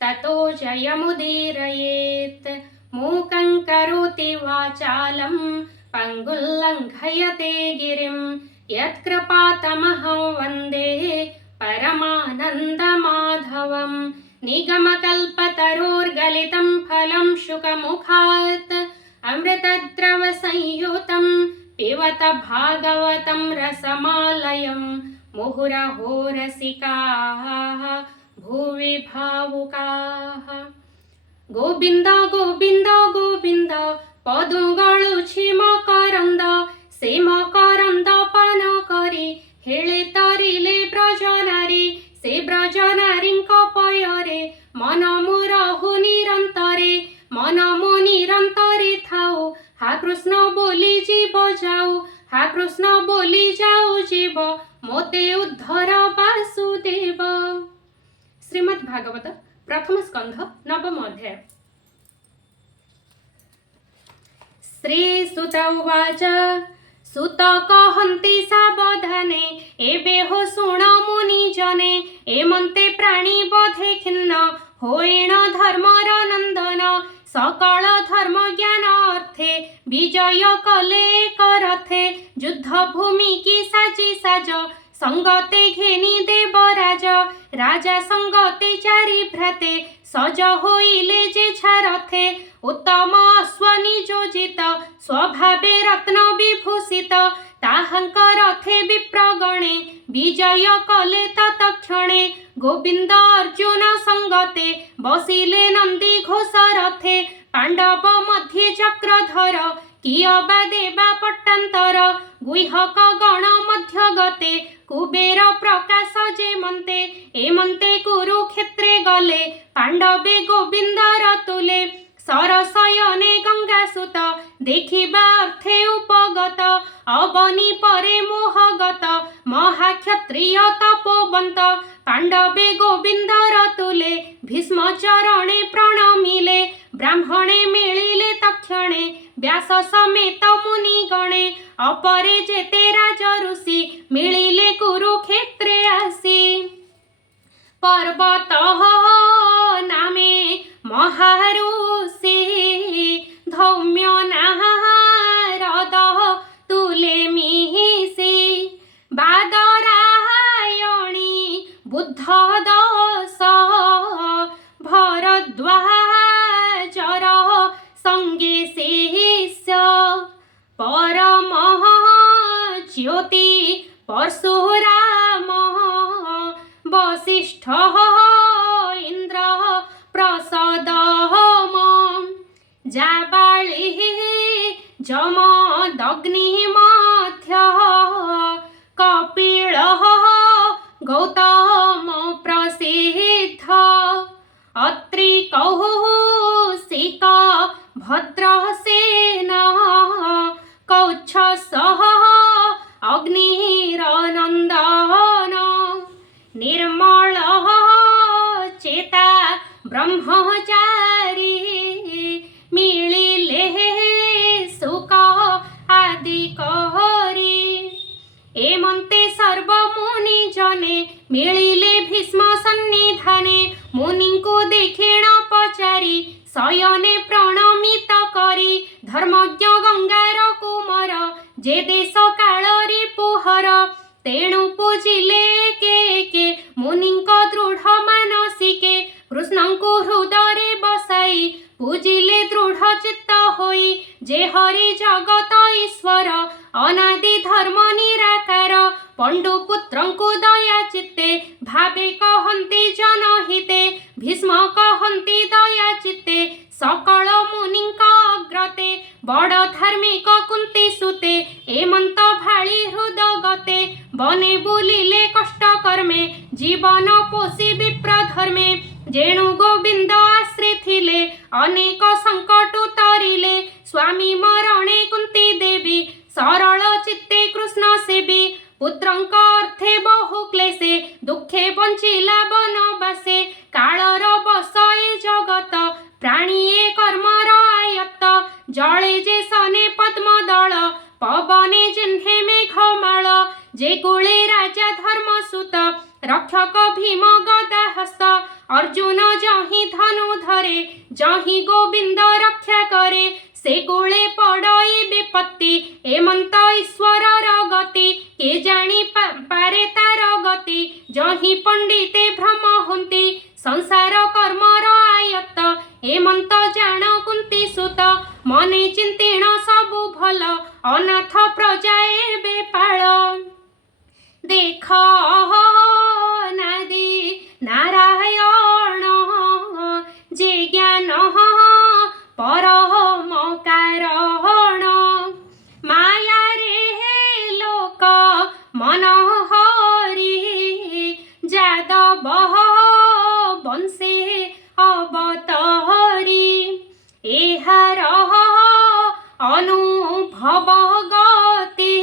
ततो जयमुदीरयेत्। मूकं करोति वाचालं पङ्गुल्लङ्घयते गिरिं यत्कृपातमहं वन्दे परमानन्दमाधवं। निगमकल्पतरोर्गलितं फलं शुकमुखात् अमृतद्रवसंयुतं पिबत भागवतं रसमालयं। मुहुरहो रसिकाः भुवि भावुकाः। गोविंद गोविंद गोविंद पदुगळुछि मकरंद से मकरंद पान करी हेले तरिले ब्रजनारी से ब्रजनारीଙ୍କ पୟରେ मन मोरहु निरंतरे मन मो निरंतरे थाउ हा कृष्ण बोली जीव जाऊ हा कृष्ण बोली जाऊ जीव मोते उद्धर वासुदेव। श्रीमद् भागवत प्रथम स्कंध नवम अध्याय। श्री सुत उवाच सुत कहन्ति सावधाने एबे हो शुण मुनि जने एमन्ते प्राणी बधे खिन्न होएण धर्मर नंदन सकल धर्म ज्ञान अर्थे विजय कले एक रथे युद्ध भूमि की साजी साज संगते घेनी देवराज राजा संगते चारि भ्राते सज होइले जे छारथे उत्तम अश्व नियोजित स्वभावे रत्न विभूषित ताहांक रथे विप्रगणे विजय कले तत्क्षणे गोविंद अर्जुन संगते बसिले नंदी घोष रथे पांडव मध्ये चक्रधर कियबा देवा पट्टान्तर गुह्यक गण मध्य गते कुबेर प्रकाश जेमन्ते एमन्ते कुरुक्षेत्रे गले पांडवे गोविंदर तुले सरसयने गंगासुत देखिबा अर्थे उपगत अवनी परे मोहगत महाक्षत्रिय तपोवंत पांडवे गोविंदर तुले भीष्म चरणे प्रणमिले ब्राह्मणे मिलिले तक्षणे व्यास समेत मुनि गणे अपरे जेते राज ऋषि मिलिले कुरुक्षेत्रे आसी पर्वत नामे महाऋषि धौम्य नारद तुले मिहिषि बादरायणी बुद्ध दश भरद्वाजर संगे शिष्य परमः ज्योति परशुराम वसिष्ठ इंद्र प्रसदम जाबाली जमदग्निमध्य कपिल गौतम प्रसिद्ध अत्रि कौशिक भद्रसेन कौच्छसः अग्निरनन्दन निर्मल चेता ब्रह्मचारी मिलिले सुख आदि कहरी एमन्ते सर्वमुनि जने मिलिले भीष्म सन्निधाने मुनिଙ୍କୁ देखिण पचारि शयने प्रणमित करी धर्मज्ञ गंगार कुमार जे देश कालरी पुहर तेणु पूजिले के मुनिଙ୍କ दृढ़ मानसिके कृष्णଙ୍କୁ हृदय बसाई पूजिले दृढ़ चित्त होई जे हरि जगत ईश्वर अनादि धर्म निराकार पंडुपुत्रଙ୍କୁ दया चित्ते भावे कहन्ति जनहिते भीष्म कहन्ति दया चित्ते सकल मुनिଙ୍କ अग्रते बड़ धार्मिक कुंती सुते एमंत भाली हृदगते बने बुलिले कष्ट कर्मे जीवन पोषी विप्र धर्मे जेणु गोविंद आश्रिथिले अनेक संकट उतरिले स्वामी मरणे कुंती देवी सरल चित्ते कृष्ण सेवी पुत्रंक अर्थे बहु क्लेशे दुखे बंचिला बनवासे कालर बसए जगत प्राणीए कर्मर आयत्त जले जे सने पद्मदल पवने जिह्ने मेघमाल जे कुले राजा धर्मसुत रक्षक भीम गदा हस्त अर्जुन जहि धनु धरे जहि गोविंद रक्षा करे से कोले पड़ई विपत्ति एमंत ईश्वर गति के जानी पारे तार गति जहि पंडिते भ्रम हुंती संसार कर्मर आयत्त एमंत जान कुंती सुत मने चिंतीण सबु भल अनाथ प्रजा एबे पाळ देख नादी नारायण जे ज्ञान परम कारण माया रे लोक मनोहरी जादव बंशे अवतरी एहार अनुभव गति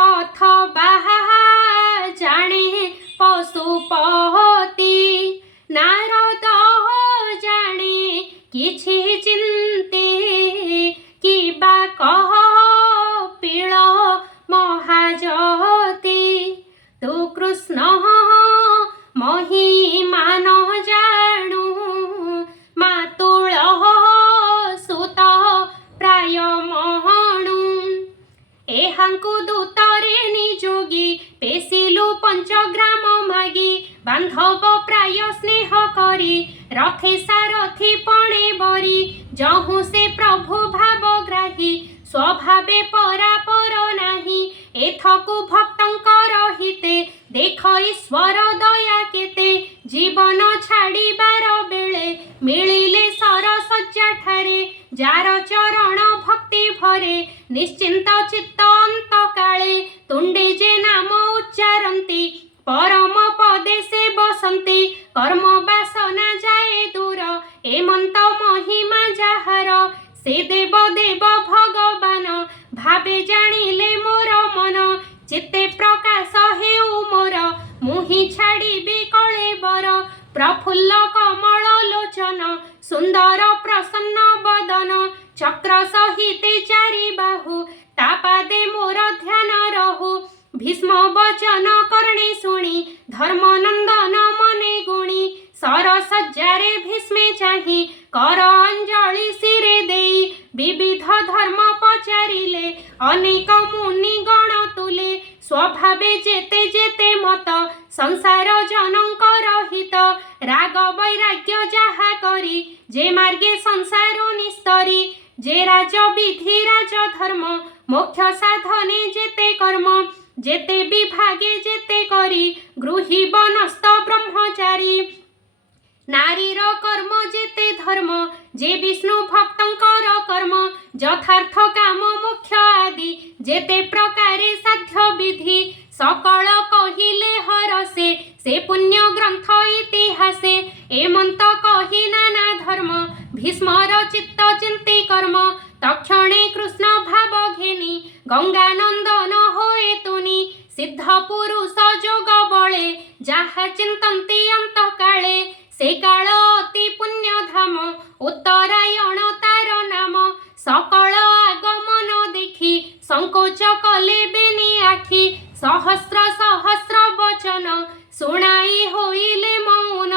अथवा जाने पशुपति नारद जाने किछि चिंते किबा कह पीळ महाजति तू कृष्ण महिमान जाणु मातुळ सुत प्राय महणु एहांकु दूतरे निजोगी पेसिलु पंचग्राम मागी बांधव प्राय स्नेह करी रखे सारथी पणे बरी जहु से प्रभु भावग्राही स्वभावे परापर नाही एथकु भक्तंकर हिते देख ईश्वर दया केते जीवन छाड़ीबार बेले मिलिले सरसज्जा ठारे जार चरण भक्ति भरे निश्चिंत चित्त अंत काले तुंडे जे नाम उच्चारंती परम पदे से बसंती कर्म वासना जाए दूर एमंत महिमा जाहार से देव देव भगवान भावे जानिले मोर मन चित्ते प्रकाश हेउ मोर मुहि छाड़िबी कलेबर प्रफुल्ल कमल लोचन सुंदर प्रसन्न बदन चक्र सहिते चारि बाहु तापादे मोर ध्यान रहु भीष्म वचन कर्णे शुणी धर्मनंदन मने गुणी सरसज्जारे भीष्मे चाहि कर अंजलि शिरे देई विविध धर्म पचारिले अनेक मुनि गण तुले स्वभावे जेते जेते मत संसार जनकर हित राग वैराग्य जाहा करी जे मार्गे संसार निस्तरी जे राज विधि राज धर्म मोक्ष साधने जेते कर्म जेते विभागे जेते करी गृही बनस्थ ब्रह्मचारी नारीर कर्म जेते धर्म जे विष्णु भक्तंकर कर्म यथार्थ काम मोक्ष आदि जेते प्रकारे साध्य विधि सकल कहिले हरसे से पुण्य ग्रंथ इतिहासे एमंत कही नाना धर्म भीष्मर चित्त चिंती कर्म तक्षणे कृष्ण भाव घेनी गंगानंदन होए तुनी सिद्ध पुरुष जोग बळे जाहा चिंतन्ति अंत काले से काल अति पुण्य धाम उत्तरायण तार नाम सकल आगमन देखी संकोच कले बेनी आखि सहस्र सहस्र वचन शुणाई होइले मौन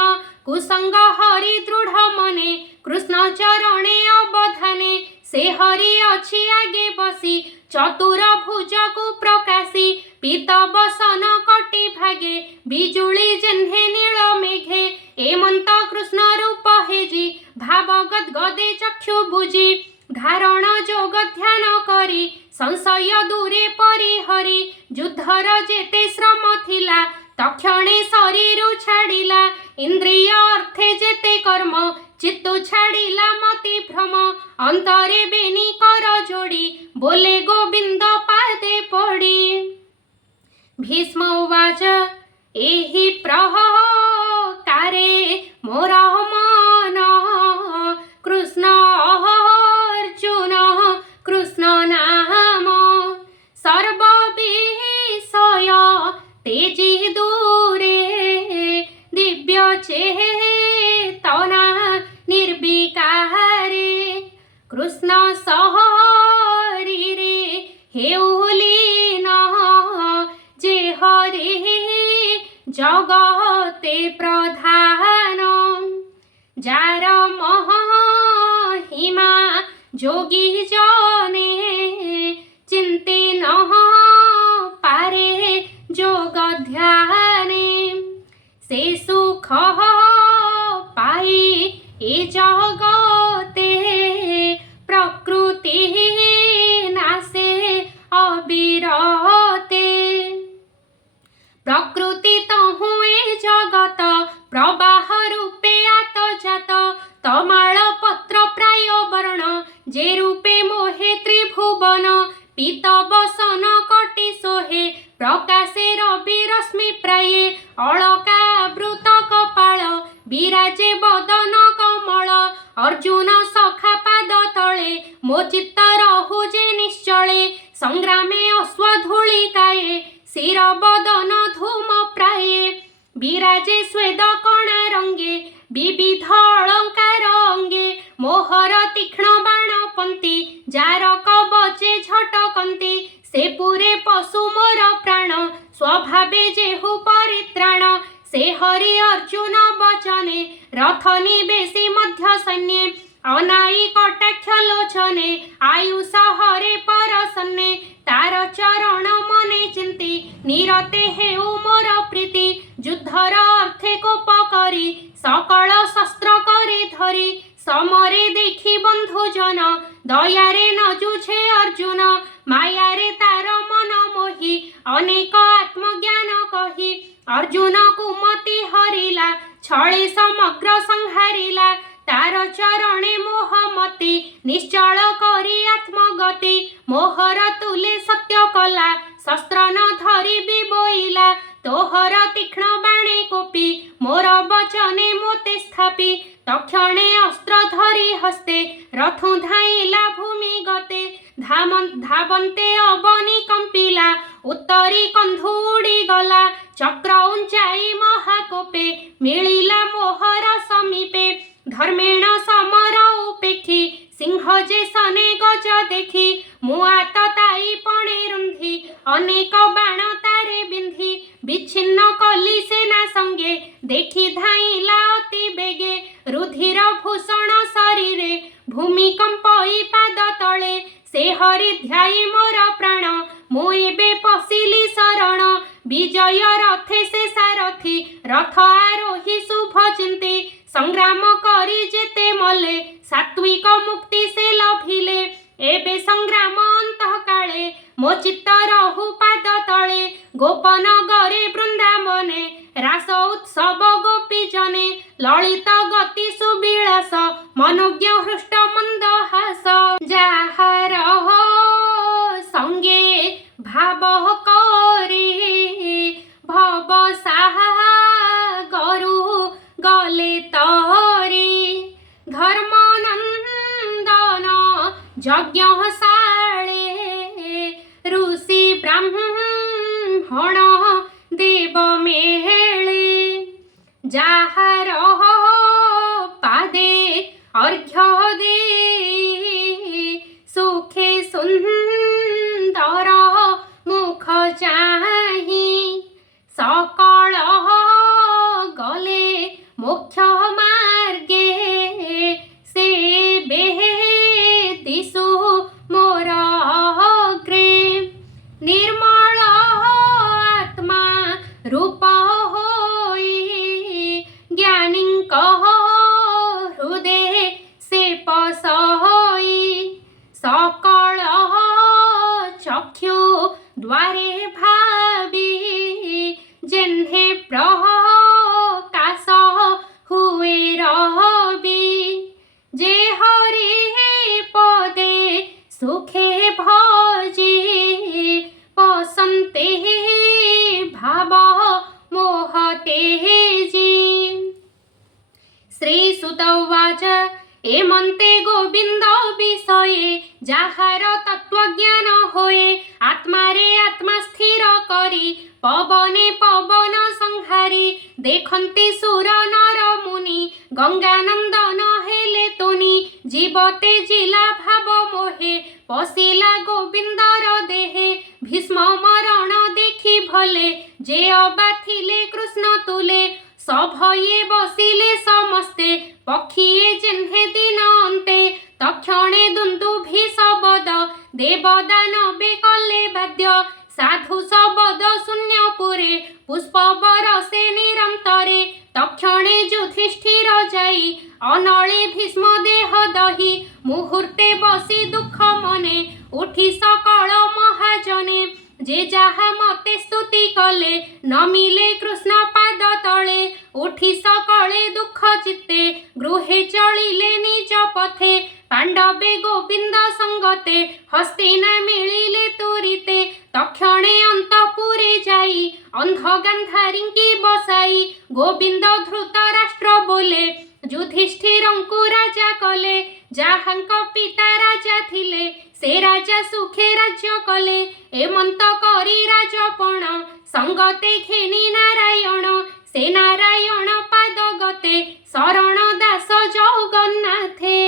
कुसंग हरि दृढ़ मने कृष्ण चरणे अवधाने से हरि अछि आगे बसी चतुर भुज को प्रकाशी पीत बसन कटी भागे बिजुली जेन्हे नील मेघे एमंत कृष्ण रूप हेजी भाव गदगदे चक्षु बुझी धारण जोग ध्यान करी संशय दूरे परिहरी युद्धर जेते श्रम थिला तक्षणे शरीर छाड़िला इंद्रिय अर्थे जेते कर्म चित्तु छाड़िला मति भ्रम अंतरे बेनी कर जोड़ी बोले गोविंद पादे पड़ी भीष्म उवाच एहि प्रकारे मोर मन कृष्ण अर्जुन कृष्ण नाम सर्व विषय तेजी दूरे दिव्य चेतना निर्विकारे कृष्ण शरीरे हेउलीन जे हरे जगते प्रधान যোগী জনে চিন্তে নহ পারে যোগ ধ্যানে সে সুখ পাই এ জগতে প্রকৃতি নাসে অবিরতে প্রকৃতি তহু এ জগত প্রবাহ রূপে আতজাত তমাল পত্র প্রায় বর্ণ যে রূপে মোহে ত্রিভুবন পীত বসন কটি সোহে প্রকাশে রবি রশ্মি প্রায়ে অলকা বৃত কপাଳ বিরাজে বদন কমଳ অর্জুন সখা পাদ তଳେ ମୋ ଚିତ୍ତ ରହୁ ଯେ ନିଶ୍ଚଳେ ସଂଗ୍ରାମେ ଅଶ୍ୱଧୂଳିକାଏ ଶିର ବଦନ ଧୂମ ପ୍ରାୟେ ବିରାଜେ ସ୍ୱେଦ କଣା ରଙ୍ଗେ ବିବିଧ ଅଳଙ୍କାର ଅଙ୍ଗେ ମୋହର ତୀକ୍ଷ୍ଣ ବାଣ ପନ୍ତି ଯାର କବଚେ ଝଟକନ୍ତି ସେ ପୁରେ ପଶୁ ମୋର ପ୍ରାଣ ସ୍ୱଭାବେ ଯେହୁ ପରିତ୍ରାଣ ସେ ହରି ଅର୍ଜୁନ ବଚନେ ରଥ ନିବେଶି ମଧ୍ୟ ସୈନ୍ୟେ ଅନାଇ କଟାକ୍ଷ ଲୋଚନେ ଆୟୁଷ ହରେ ପରସନ୍ନେ ତାର ଚରଣ ମନେ ଚିନ୍ତି ନିରତେ ହେଉ ମୋର ପ୍ରୀତି ଯୁଦ୍ଧର ଅର୍ଥେ କୋପ କରି ସକଳ ଶସ୍ତ୍ର କରି ଧରି ସମରେ ଦେଖି ବନ୍ଧୁଜନ ଦୟାରେ ନ ଯୁଝେ ଅର୍ଜୁନ ମାୟାରେ ତାର ମନ ମୋହି ଅନେକ ଆତ୍ମଜ୍ଞାନ କହି ଅର୍ଜୁନ କୁମତି ହରିଲା ଛଳେ ସମଗ୍ର ସଂହାରିଲା ତାର ଚରଣେ ମୋହମତି ନିଶ୍ଚଳ କରି ଆତ୍ମଗତି ମୋହର ତୁଲେ ସତ୍ୟ କଲା ଶସ୍ତ୍ର ନ ଧରିବି ବୋଇଲା ତୋହର ତୀକ୍ଷ୍ଣ ବାଣେ କୋପି ମୋର ବଚନେ ମୋତେ ସ୍ଥାପି ତକ୍ଷଣେ ଅସ୍ତ୍ର ଧରି ହସ୍ତେ ରଥୁ ଧାଇଲା ଭୂମି ଗତେ ଧାବନ୍ତେ ଅବନି କମ୍ପିଲା ଉତ୍ତରୀ କନ୍ଧୁ ଉଡ଼ିଗଲା ଚକ୍ର ଉଞ୍ଚାଇ ମହାକୋପେ ମିଳିଲା ମୋହର ସମୀପେ ଧର୍ମେଣ ସମର ଉପେକ୍ଷି ସିଂହ ଯେ ସନେ ଗଜ ଦେଖି ମୁଆ ତାଇ ପଣେ ରୁନ୍ଧି ଅନେକ ବାଣ ତାରେ ବିନ୍ଧି ବିଚ୍ଛିନ୍ନ କଲି ସେନା ସଙ୍ଗେ ଦେଖି ଧାଇଲା ଅତି ବେଗେ ରୁଧିର ଭୂଷଣ ଶରୀରେ ଭୂମିକମ୍ପଇ ପାଦ ତଳେ ସେ ହରି ଧ୍ୟାଇ ମୋର ପ୍ରାଣ ମୁଁ ଏବେ ପଶିଲି ଶରଣ ବିଜୟ ରଥେ ସେ ସାରଥି ରଥ ଆରୋହୀ ଶୁଭ ଚିନ୍ତି ସଂଗ୍ରାମ କରି ଯେତେ ମଲେ ସାତ୍ବିକ ମୁକ୍ତି ସେ ଲଭିଲେ ଏବେ ସଂଗ୍ରାମ ଅନ୍ତଃ କାଳେ ମୋ ଚିତ୍ତ ରହୁ ପାଦ ତଳେ ଗୋପନ ଗରେ ବୃନ୍ଦାବନେ ରାସ ଉତ୍ସବ ଗୋପୀ ଜନେ ଲଳିତ ଗତି ସୁବିଳାସ ମନୋଜ୍ଞ ହୃଷ୍ଟ ମନ୍ଦ ହାସ ଯାହାର ସଙ୍ଗେ ଭାବ କରି ଭବ ସାଗରୁ ଗଲେ ତରି ଧର୍ମନନ୍ଦନ ଯଜ୍ଞଶାଳେ ଋଷି ବ୍ରାହ୍ମଣ ଦେବ ମେଳେ ଯାହାର ପାଦେ ଅର୍ଘ୍ୟ ଦେଇ ସୁଖେ ସୁନ୍ଦର ମୁଖ ଚାହିଁ ସକଳ ଗଲେ ମୋକ୍ଷ ମାର୍ଗେ ସେ ଦିଶୁ ମୋର ଅଗ୍ରେ ନିର୍ମଳ ଆତ୍ମା ରୂପ ହୋଇ ଜ୍ଞାନୀଙ୍କ ହୃଦେ ସେ ପଶଇ ସକଳ ଚକ୍ଷୁ ଦ୍ୱାରେ ଭାବି ଯେହ୍ନେ ପ୍ରକାଶ ହୁଏ ରବି ଯେ ହରି ପଦେ ସୁଖେ ଭଜି ପସନ୍ତେ ଭାବ ମୋହ ତେଜି ଶ୍ରୀସୁତ ଉବାଚ ଏମନ୍ତେ ଗୋବିନ୍ଦ ବିଷये ଯାହାର ତତ୍ତ୍ୱଜ୍ଞାନ ହୋଏ ଆତ୍ମାରେ ଆତ୍ମା ସ୍ଥିର କରି ପବନେ ପବନ ସଂହାରି ଦେଖନ୍ତି ସୁର ନର ମୁନି ଗଙ୍ଗାନନ୍ଦନ ହେଲେ ତୁନି ଜୀବତେ ଜିଲା ଭାବ ମୋହେ ପଶିଲା ଗୋବିନ୍ଦର ଦେହେ ଭୀଷ୍ମ ମରଣ ଦେଖି ଭଲେ ଯେ ଅବା ଥିଲେ କୃଷ୍ଣ ତୁଲେ ସଭୟେ ବସିଲେ ସମସ୍ତେ ପକ୍ଷୀଏ ଯେହ୍ନେ ଦିନ ଅନ୍ତେ ତକ୍ଷଣେ ଦୁନ୍ଦୁ दानवे कले बाध्य साधु सबद शून्य पुरे पुष्प बरसे निरंतरे तक्षणे युधिष्ठिर जाई अनळे भीष्म देह दही मुहूर्ते बसी दुख मने उठी सकल महाजने जे जाहा मते स्तुति कले न मिले कृष्ण पाद तले उठी सकले दुख चित्ते गृहे चलिले निज पथे पांडवे गोविंद संगते हस्ते न मिलिले तुरिते तक्षणे अंतपुरे जाई अंध गांधारींकी बसाई गोविंद धृतराष्ट्र बोले युधिष्ठिरंकु राजा कले जाहांक पिता राजा थिले से राजा सुखे राज्य कले एमंत करी राजपण संगते घेनी नारायण से नारायण पाद गते शरण दास जगन्नाथे।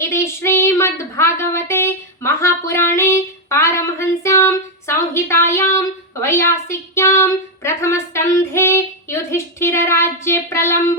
इति श्रीमद्भागवते महापुराणे पारमहंस्यां संहितायां वैयासिक्यां प्रथमस्कन्धे युधिष्ठिरराज्ये प्रलम्ब